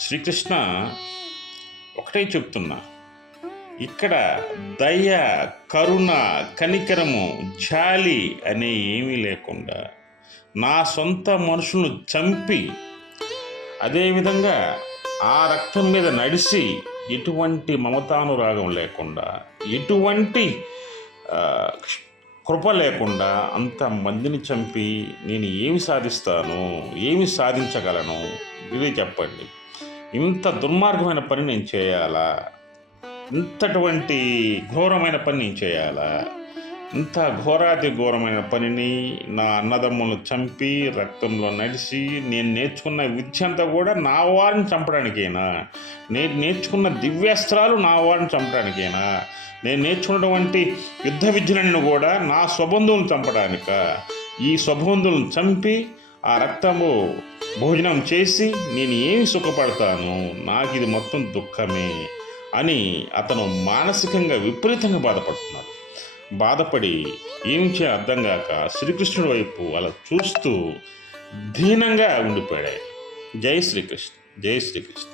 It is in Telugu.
శ్రీకృష్ణ ఒకటే చెప్తున్నా, ఇక్కడ దయ, కరుణ, కనికరము, జాలి అనే ఏమీ లేకుండా నా సొంత మనుషులను చంపి అదేవిధంగా ఆ రక్తం మీద నడిచి ఎటువంటి మమతానురాగం లేకుండా, ఎటువంటి కృప లేకుండా అంతమందిని చంపి నేను ఏమి సాధిస్తాను, ఏమి సాధించగలను? ఇదే చెప్పండి. ఇంత దుర్మార్గమైన పని నేను చేయాలా? ఇంతటువంటి ఘోరమైన పని నేను చేయాలా? ఇంత ఘోరాతి ఘోరమైన పనిని నా అన్నదమ్ములను చంపి రక్తంలో నడిచి నేను నేర్చుకున్న విద్య అంతా కూడా నా వారిని చంపడానికేనా? నేను నేర్చుకున్న దివ్యాస్త్రాలు నా వారిని చంపడానికేనా? నేను నేర్చుకున్నటువంటి యుద్ధ విద్యలను కూడా నా స్వబంధువులను చంపడానిక? ఈ స్వబంధువులను చంపి ఆ రక్తము భోజనం చేసి నేను ఏమి సుఖపడతాను? నాకు ఇది మొత్తం దుఃఖమే అని అతను మానసికంగా విపరీతంగా బాధపడుతున్నాడు. బాధపడి ఏం చేయాలో అర్థం కాక శ్రీకృష్ణుడి వైపు అలా చూస్తూ దీనంగా ఉండిపోయాడు. జై శ్రీకృష్ణ, జై శ్రీకృష్ణ.